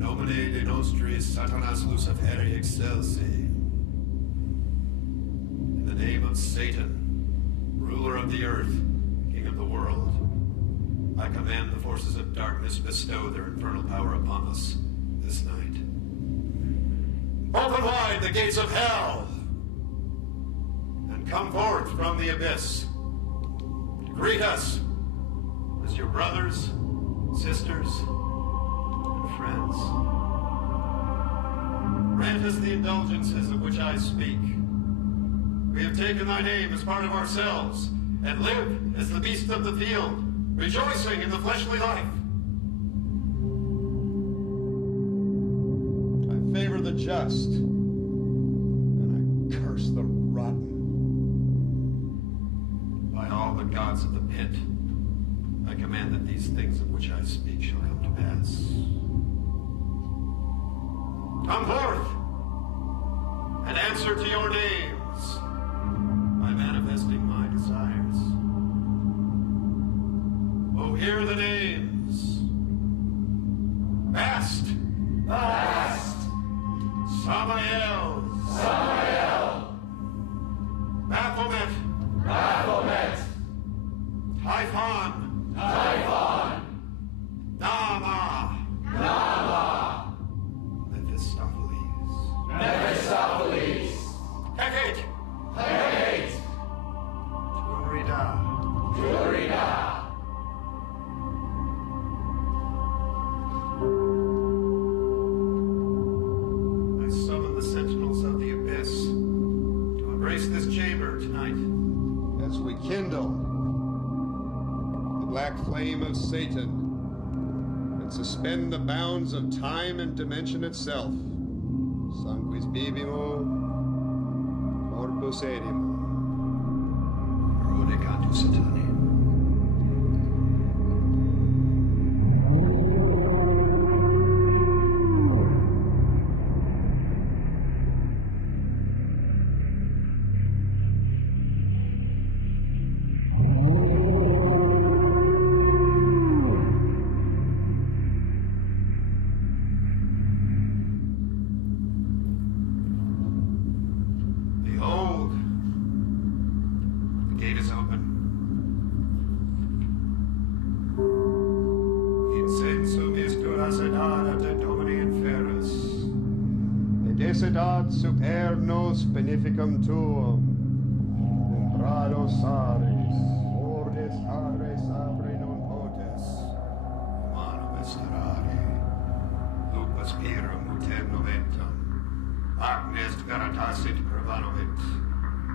nomine de nostris Satanas Luciferi excelsi. In the name of Satan, ruler of the earth, king of the world, I command the forces of darkness bestow their infernal power upon us this night. Open wide the gates of hell, and come forth from the abyss to greet us as your brothers, sisters, and friends. Grant us the indulgences of which I speak. We have taken thy name as part of ourselves, and live as the beasts of the field, rejoicing in the fleshly life. I favor the just, and I curse the rotten. By all the gods of the pit, I command that these things of which I speak shall come to pass. Come forth, and answer to your names by manifesting my desires. Oh, hear the names. Bast. Bast. Samael. Samael. Baphomet. Baphomet. Typhon. Typhon. Nama. Nama. Mephistopheles. Mephistopheles. Hecate. Hecate. Turida. Turida. I summon the sentinels of the abyss to embrace this chamber tonight. As we kindle the black flame of Satan and suspend the bounds of time and dimension itself, sanguis bibimo, corpus edimo. Rode satani. Behold, the gate is open. Incensum istura sedada de domini inferus. Et esedat super nos beneficum tuum, umbrados ares, ordes ares abre non potes. Humanum esterare, lupus pirum uter noventum, agnes veritasit prevanovit,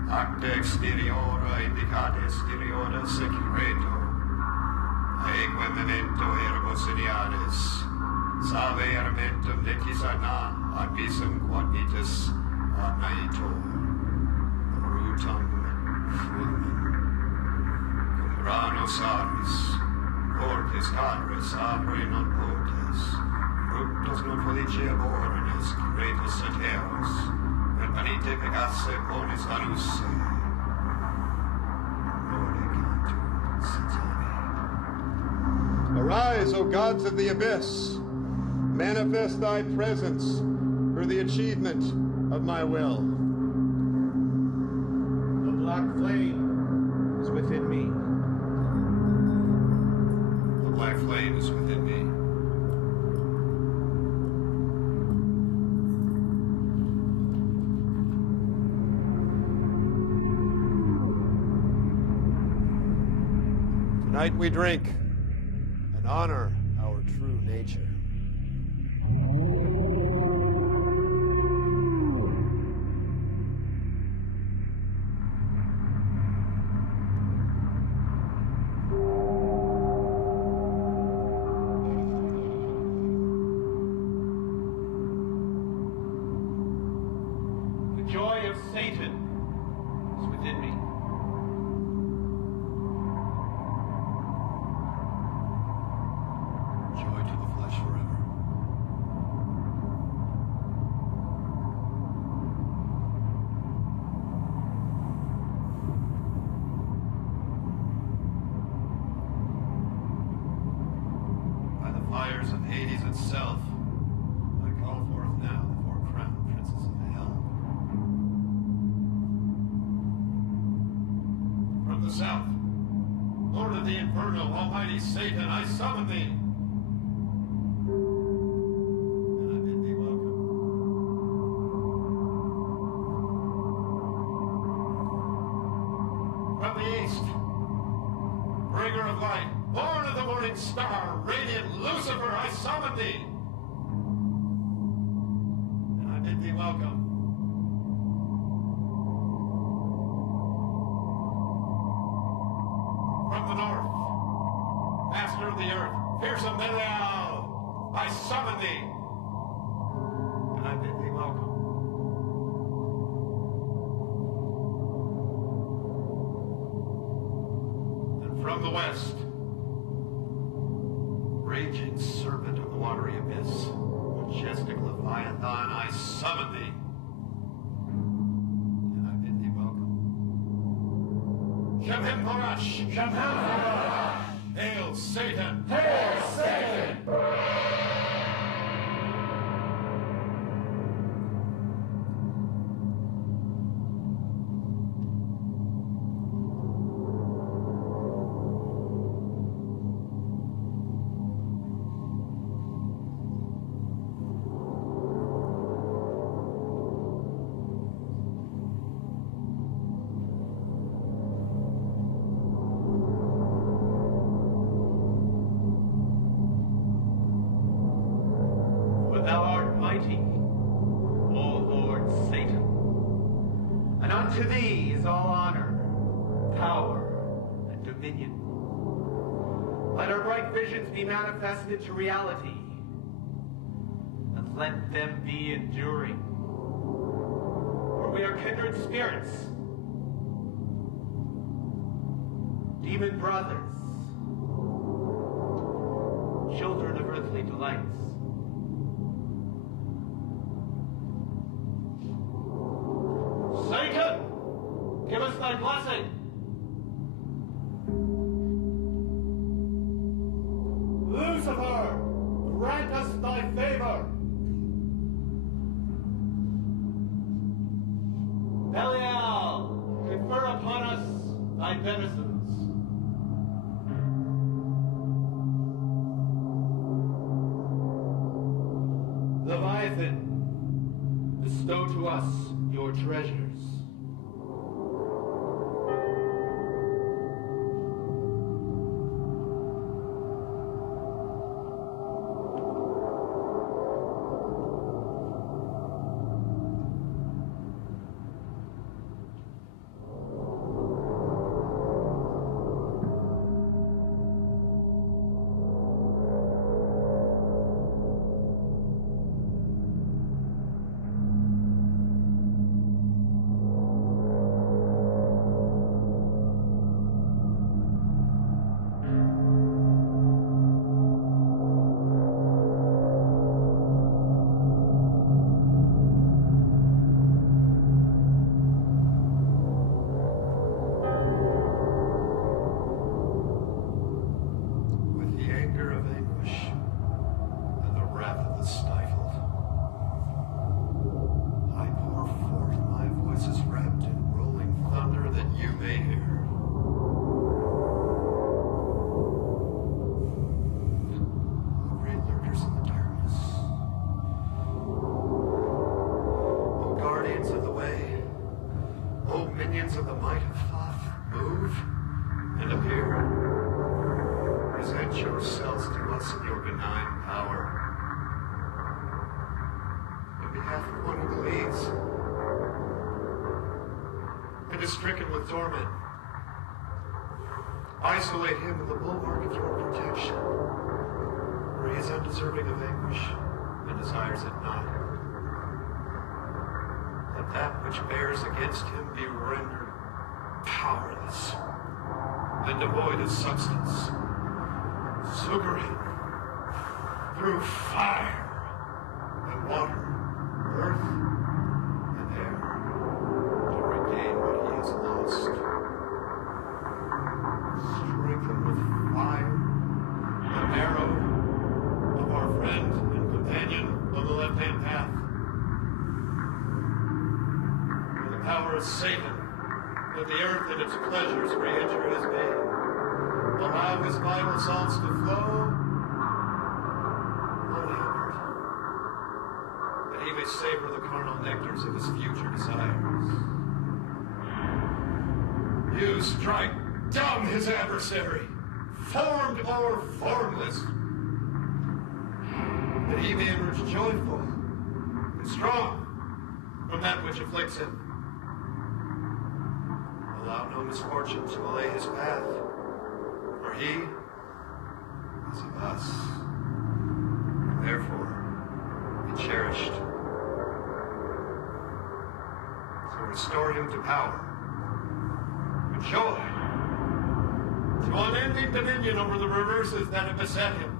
acta exteriora indicata exteriora secreto, aeque memento ergo seniades, salve armentum letis ana, ad visum quod vitus ad naitor, brutum fulmen, cum ranos aris, cortes caris abre non potes, fructus non felice aborines, cretus et eos, per panite pegasse ponis anusse, rode satani. Arise, O gods of the abyss, manifest thy presence for the achievement of my will. The black flame is within me. The black flame is within me. Tonight we drink and honor our true nature. The joy of Satan is within me. Joy to the flesh forever. By the fires of Hades itself, the inferno, almighty Satan, I summon thee. And I bid thee welcome. From the east, bringer of light, born of the morning star, radiant Lucifer, I summon thee. And I bid thee welcome. From the north, master of the earth, fearsome Belial, I summon thee. And I bid thee welcome. And from the west, raging serpent of the watery abyss, majestic Leviathan, I summon thee. And I bid thee welcome. Shemhem Parash! Shemhem Parash! Hail Satan! Hail Satan! For thou art mighty, O Lord Satan, and unto thee is all honor, power, and dominion. Let our bright visions be manifested to reality, and let them be enduring. For we are kindred spirits, demon brothers, children of earthly delights. Satan, give us thy blessing. Lucifer, grant us thy favor. Belial, confer upon us thy beneficence. Leviathan, bestow to us your treasures. With the anger of anguish and the wrath of the stifled, I pour forth my voices wrapped in rolling thunder that you may hear. O great lurkers in the darkness, O guardians of the way, O minions of the might of Thoth, move and appear. Present yourselves to us in your benign power. On behalf of one who bleeds and is stricken with torment, isolate him in the bulwark of your protection, where he is undeserving of anguish and desires it not. Let that which bears against him be rendered powerless and devoid of substance. Sugar him through fire and water, earth and air, to regain what he has lost. Strengthen with fire the marrow of our friend and companion on the left-hand path. By the power of Satan, let the earth and its pleasures re-enter his being. allow his vital salts to flow, only upward, that he may savor the carnal nectars of his future desires. You strike dumb his adversary, formed or formless, that he may emerge joyful and strong from that which afflicts him. Allow no misfortune to allay his path, for he is of us, and therefore be cherished. So restore him to power, to joy, to unending dominion over the reverses that have beset him.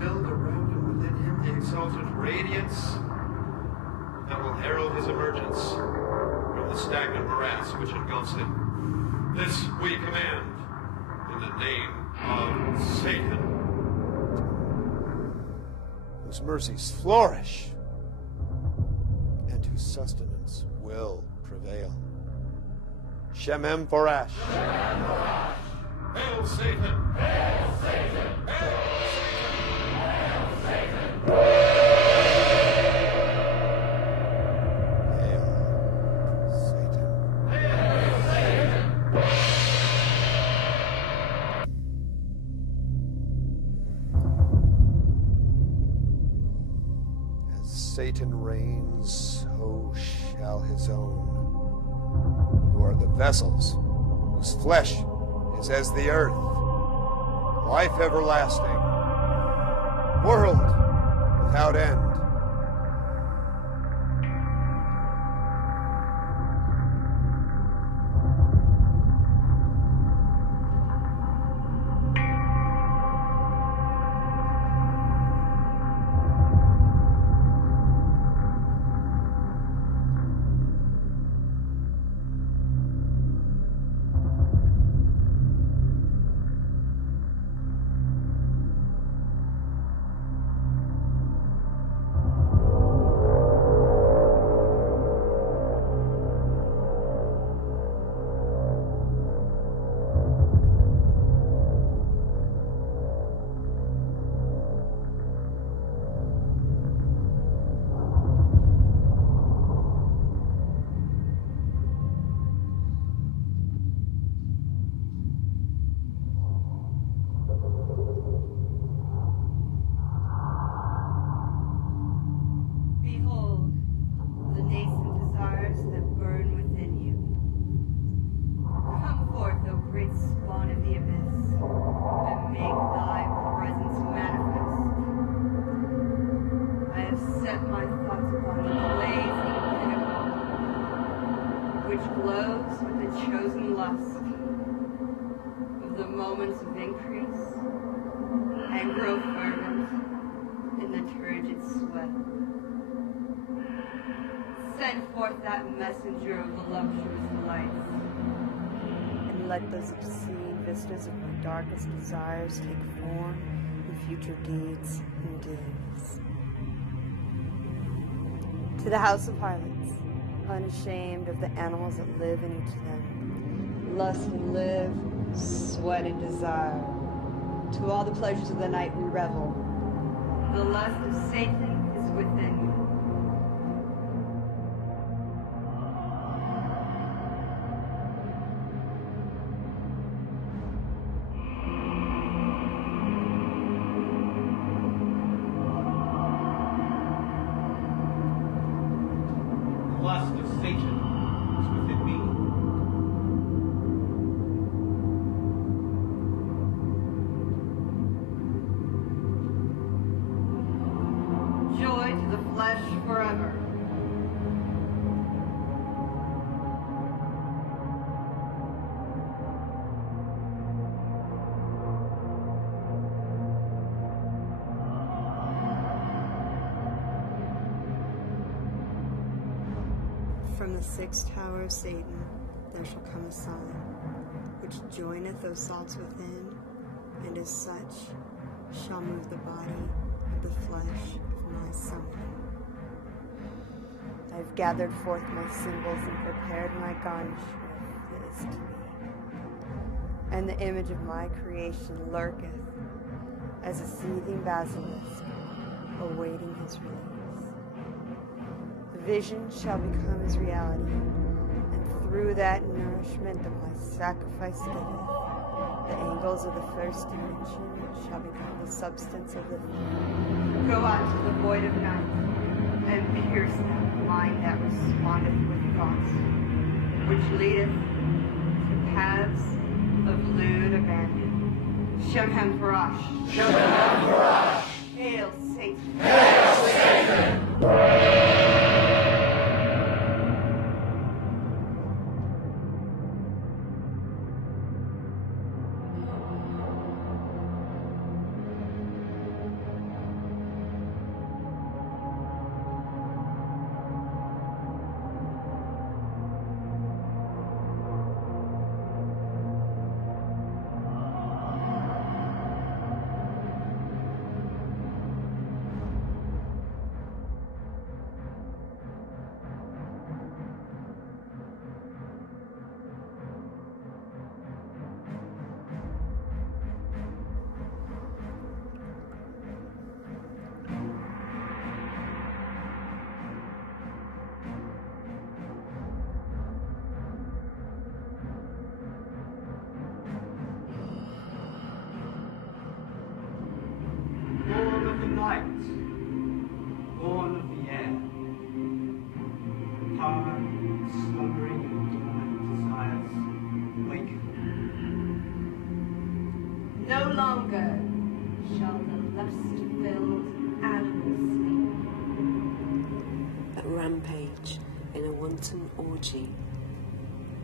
Build around and within him the exalted radiance that will herald his emergence from the stagnant morass which engulfs him. This we command in the name of Satan, whose mercies flourish and whose sustenance will prevail. Shemem Forash. Hail Satan! Hail Satan! Hail Satan! Hail Satan! Hail Satan. As Satan reigns, so shall his own, who are the vessels whose flesh is as the earth, life everlasting, world without end. Moments of increase and grow fervent in the turgid sweat. Send forth that messenger of voluptuous lights, and let those obscene vistas of my darkest desires take form in future deeds and doings. To the house of harlots, unashamed of the animals that live in each of them, lust and live, sweat and desire. To all the pleasures of the night we revel. The lust of Satan is within you. The lust of Satan is within me. Joy to the flesh forever. From the sixth tower of Satan there shall come a sign, which joineth those salts within, and as such shall move the body of the flesh of my son. I've gathered forth my symbols and prepared my garnish with this to me. and the image of my creation lurketh as a seething basilisk awaiting his release. The vision shall become his reality, and through that nourishment that my sacrifice giveth, the angles of the first dimension shall become the substance of the third. Go out to the void of night, and pierce that mind that respondeth with thoughts, which leadeth to paths of lewd abandon. Shemhem Parash. Shemhem Parash. Hail Satan. Hail Satan. Born of the night, born of the air, tired, slumbering and dormant desires, wake. No longer shall the lust-filled animals sleep. A rampage in a wanton orgy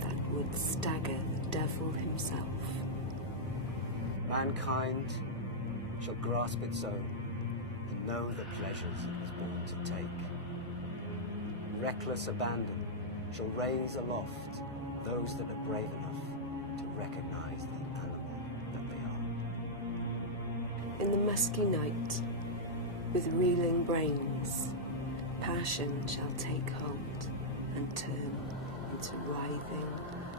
that would stagger the devil himself. Mankind shall grasp its own and know the pleasures it was born to take. Reckless abandon shall raise aloft those that are brave enough to recognize the animal that they are. In the musky night, with reeling brains, passion shall take hold and turn into writhing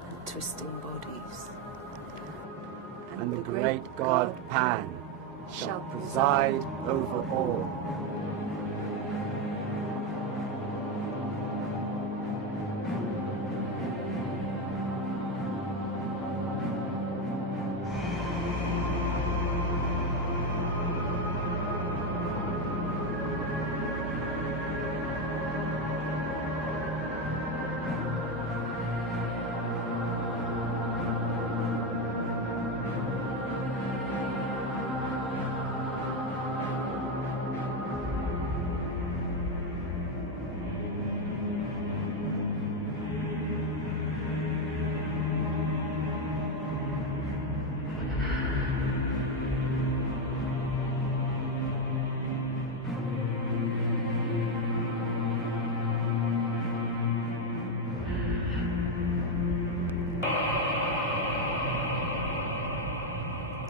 and twisting bodies. And the great god Pan shall preside over all.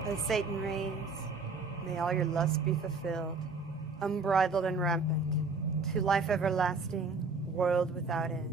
As Satan reigns, may all your lusts be fulfilled, unbridled and rampant, to life everlasting, world without end.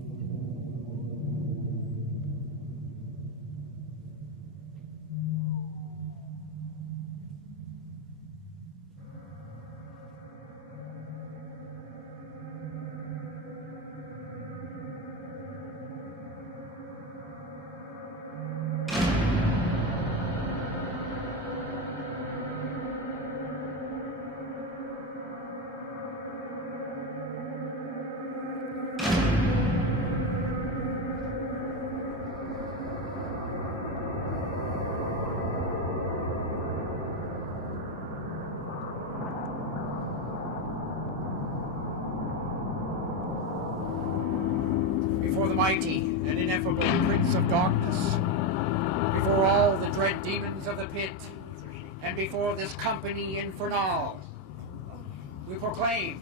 Before the mighty and ineffable Prince of Darkness, before all the dread demons of the pit, and before this company infernal, we proclaim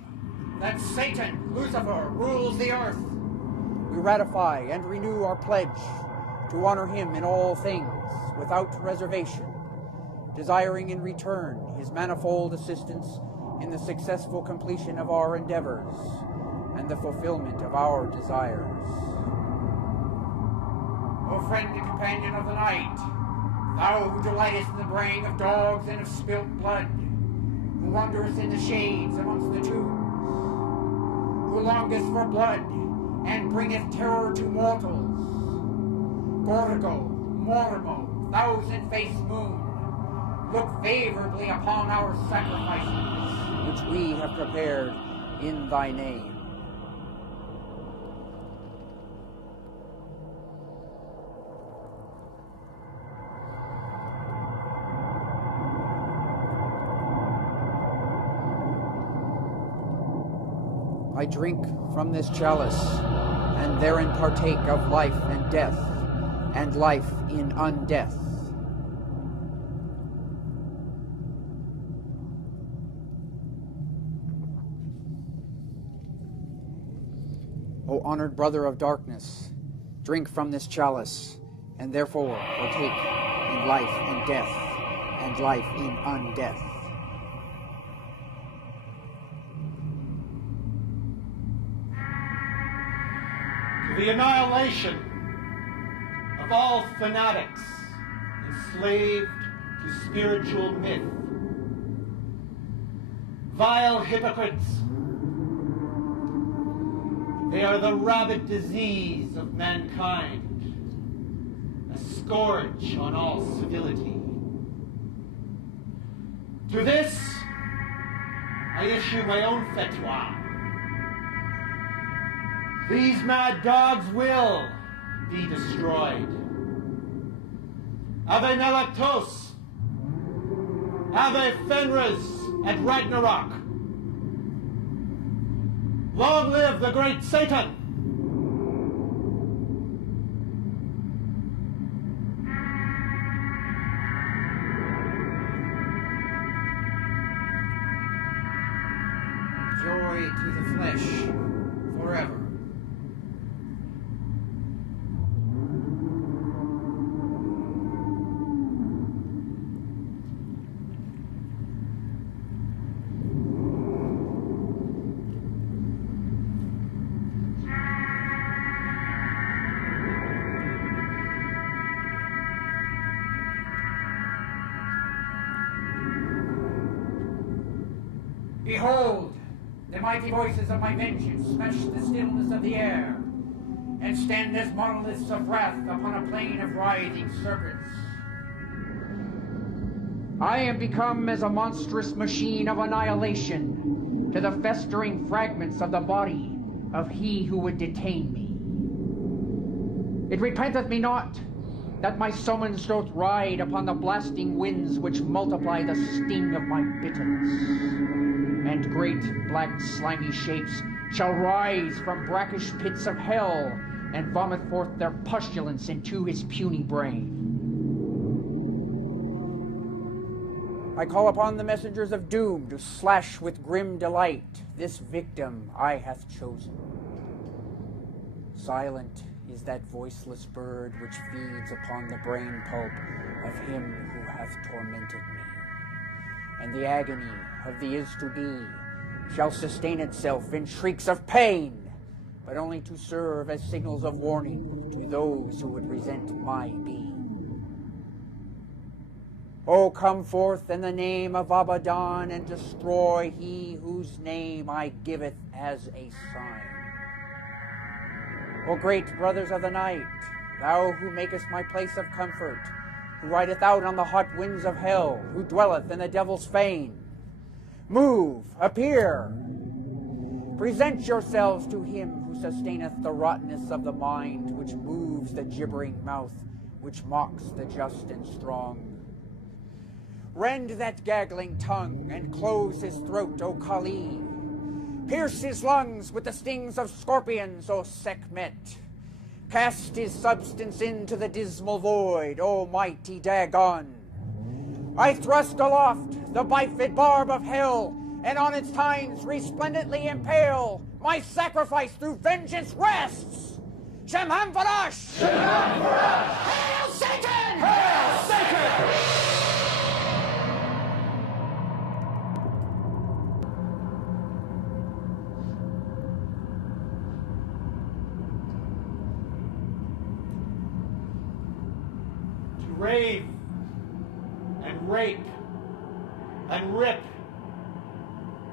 that Satan, Lucifer, rules the earth. We ratify and renew our pledge to honor him in all things, without reservation, desiring in return his manifold assistance in the successful completion of our endeavors and the fulfillment of our desires. O friend and companion of the night, Thou who delightest in the braying of dogs and of spilt blood, who wanderest in the shades amongst the tombs, who longest for blood and bringeth terror to mortals. Gorgo, Mormo, thousand-faced moon, look favorably upon our sacrifices, which we have prepared in thy name. I drink from this chalice, and therein partake of life and death, and life in undeath. O honored brother of darkness, drink from this chalice, and therefore partake in life and death, and life in undeath. To the annihilation of all fanatics enslaved to spiritual myth, vile hypocrites, they are the rabid disease of mankind, a scourge on all civility. To this, I issue my own fatwa. These mad dogs will be destroyed. Ave Nalactos, Ave Fenris at Ragnarok. Long live the great Satan! Joy to the flesh forever. Behold, the mighty voices of my vengeance smash the stillness of the air, and stand as monoliths of wrath upon a plain of writhing serpents. I am become as a monstrous machine of annihilation to the festering fragments of the body of he who would detain me. It repenteth me not that my summons doth ride upon the blasting winds which multiply the sting of my bitterness. And great black slimy shapes shall rise from brackish pits of hell and vomit forth their pustulence into his puny brain. I call upon the messengers of doom to slash with grim delight this victim I hath chosen. Silent is that voiceless bird which feeds upon the brain pulp of him who hath tormented me. And the agony of the is-to-be shall sustain itself in shrieks of pain, but only to serve as signals of warning to those who would resent my being. O come forth in the name of Abaddon, and destroy he whose name I giveth as a sign. O great brothers of the night, thou who makest my place of comfort, who rideth out on the hot winds of hell, who dwelleth in the devil's fane, move, appear. Present yourselves to him who sustaineth the rottenness of the mind, which moves the gibbering mouth, which mocks the just and strong. Rend that gaggling tongue, and close his throat, O Kali. Pierce his lungs with the stings of scorpions, O Sekhmet. Cast his substance into the dismal void, O mighty Dagon. I thrust aloft the bifid barb of hell, and on its tines resplendently impale my sacrifice through vengeance rests. Shemham Farash! Shemham Farash! Hail Satan! Hail Satan! Rave rape and rip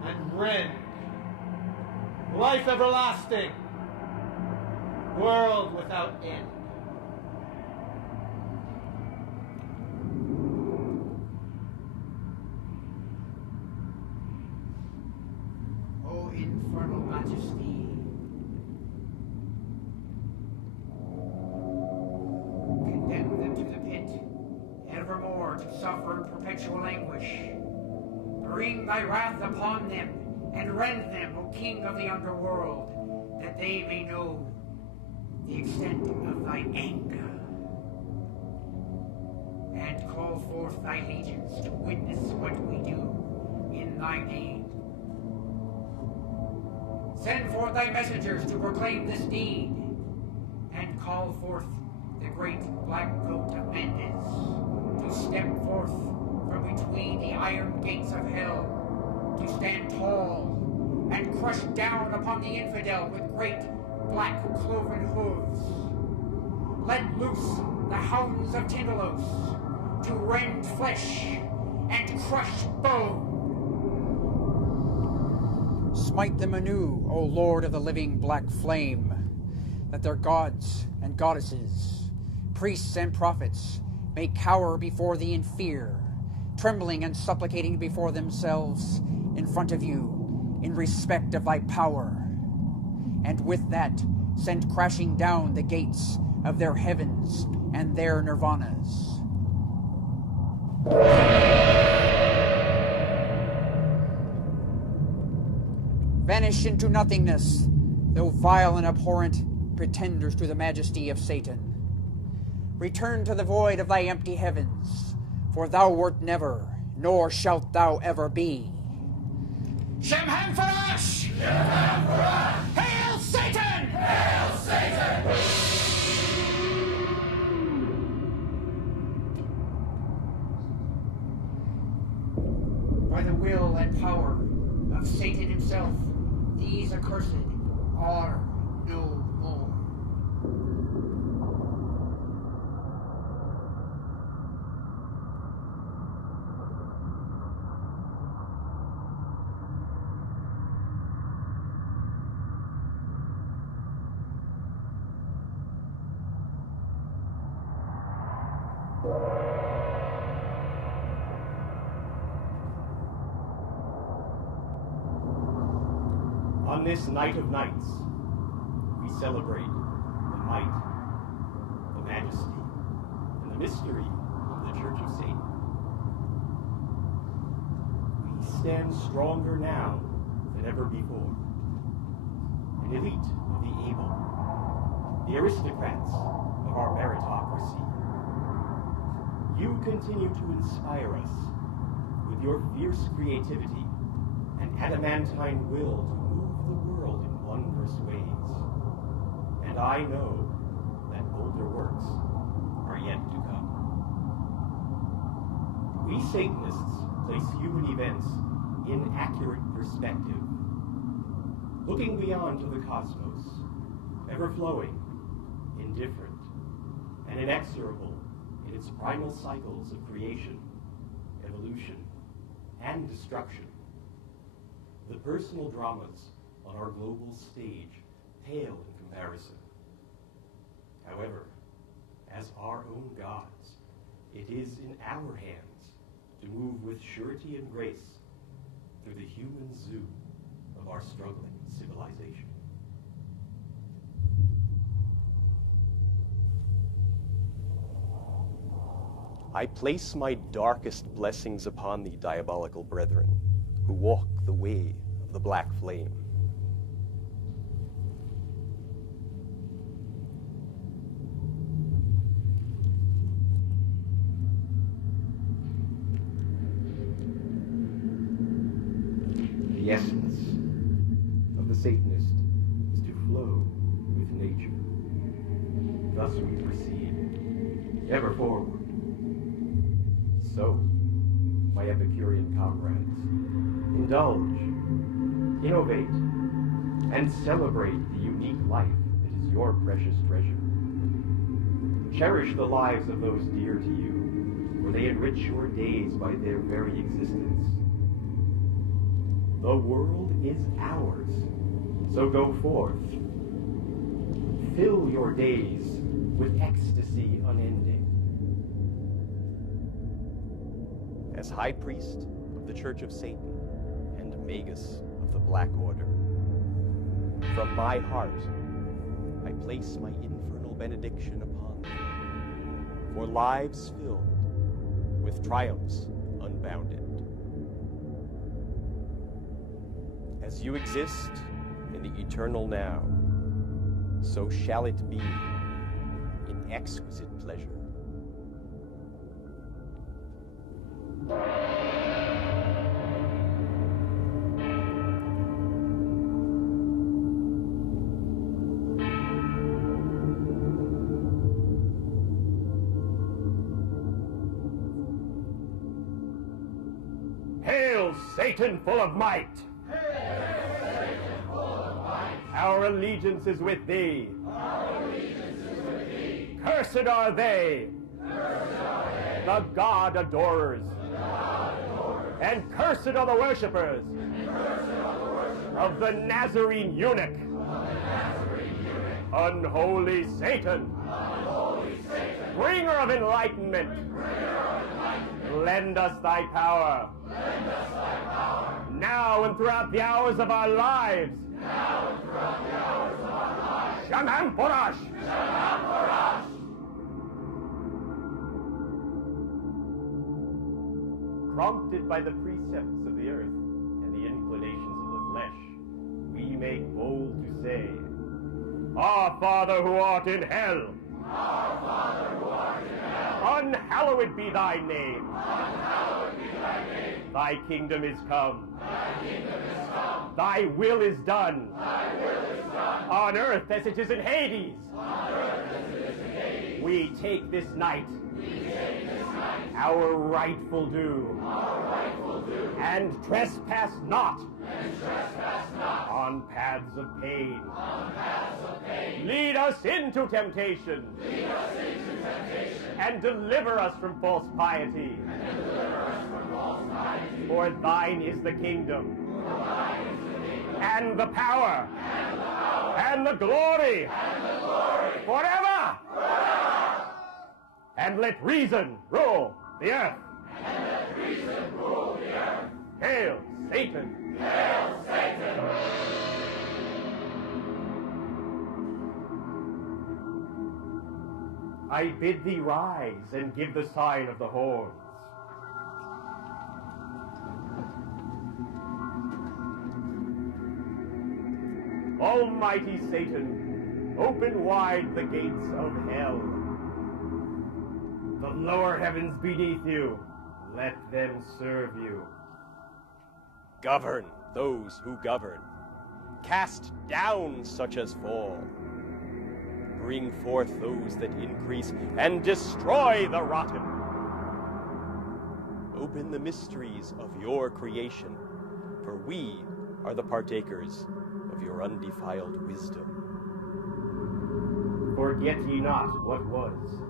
and rend. Life everlasting, world without end. O infernal majesty, condemn them to the pit, evermore to suffer perpetual anguish. Bring thy wrath upon them, and rend them, O King of the underworld, that they may know the extent of thy anger. And call forth thy legions to witness what we do in thy name. Send forth thy messengers to proclaim this deed, and call forth the great black goat of Mendes to step forth from between the iron gates of hell, to stand tall and crush down upon the infidel with great black cloven hooves. Let loose the hounds of Tindalos to rend flesh and crush bone. Smite them anew, O Lord of the living black flame, that their gods and goddesses, priests and prophets, may cower before thee in fear, trembling and supplicating before themselves in front of you in respect of thy power, and with that send crashing down the gates of their heavens and their nirvanas. Vanish into nothingness, though vile and abhorrent pretenders to the majesty of Satan. Return to the void of thy empty heavens, for thou wert never, nor shalt thou ever be. Shemham Farash! Shemham Farash! Hail Satan! Hail Satan! By the will and power of Satan himself, these accursed are no more. On this night of nights, we celebrate the might, the majesty, and the mystery of the Church of Satan. We stand stronger now than ever before. An elite of the able, the aristocrats of our meritocracy. You continue to inspire us with your fierce creativity and adamantine will to move the world in wondrous ways. And I know that bolder works are yet to come. We Satanists place human events in accurate perspective, looking beyond to the cosmos, ever-flowing, indifferent, and inexorable in its primal cycles of creation, evolution, and destruction. The personal dramas on our global stage pale in comparison. However, as our own gods, it is in our hands to move with surety and grace through the human zoo of our struggling civilization. I place my darkest blessings upon thee, diabolical brethren, who walk the way of the black flame. The essence of the Satanist is to flow with nature. Thus we proceed, ever forward. So, my Epicurean comrades, indulge, innovate, and celebrate the unique life that is your precious treasure. Cherish the lives of those dear to you who for they enrich your days by their very existence. The world is ours, so go forth. Fill your days with ecstasy unending. As High Priest of the Church of Satan and Magus of the Black Order, from my heart, I place my infernal benediction upon them, for lives filled with triumphs unbounded. As you exist in the eternal now, so shall it be in exquisite pleasure. Hail, Satan full of might! Our allegiance is with thee. Cursed are they. The God adorers. And cursed are the worshippers of the Nazarene eunuch. Unholy Satan. Bringer of enlightenment. Lend us thy power. Now and throughout the hours of our lives. Shaman Porash! Prompted by the precepts of the earth and the inclinations of the flesh, we make bold to say, Our Father who art in hell, Our Father who art in hell, unhallowed be thy name. Unhallowed be thy name. Thy kingdom is come. Thy kingdom is come. Thy will is done. Thy will is done. On earth as it is in Hades. On earth as it is in Hades. We take this night. We take this night. Our rightful due. Our rightful due. And trespass not. And trespass not. On paths of pain. On paths of pain. Lead us into temptation. Lead us into temptation. And deliver us from false piety. And deliver us from false piety. For thine is the kingdom. For thine is the kingdom. And the power. And the power. And the glory. And the glory. Forever. Forever. And let reason rule the earth. And let reason rule the earth. Hail, Satan! Hail, Satan! I bid thee rise and give the sign of the horns. Almighty Satan, open wide the gates of hell. The lower heavens beneath you, let them serve you. Govern those who govern. Cast down such as fall. Bring forth those that increase, and destroy the rotten. Open the mysteries of your creation, for we are the partakers of your undefiled wisdom. Forget ye not what was,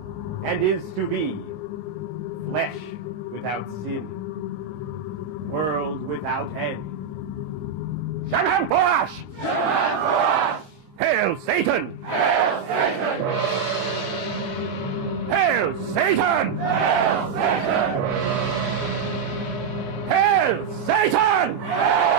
and is to be, flesh without sin, world without end. Shaman Porash! Shaman Porash! Hail Satan! Hail Satan! Hail Satan! Hail Satan! Hail Satan! Hail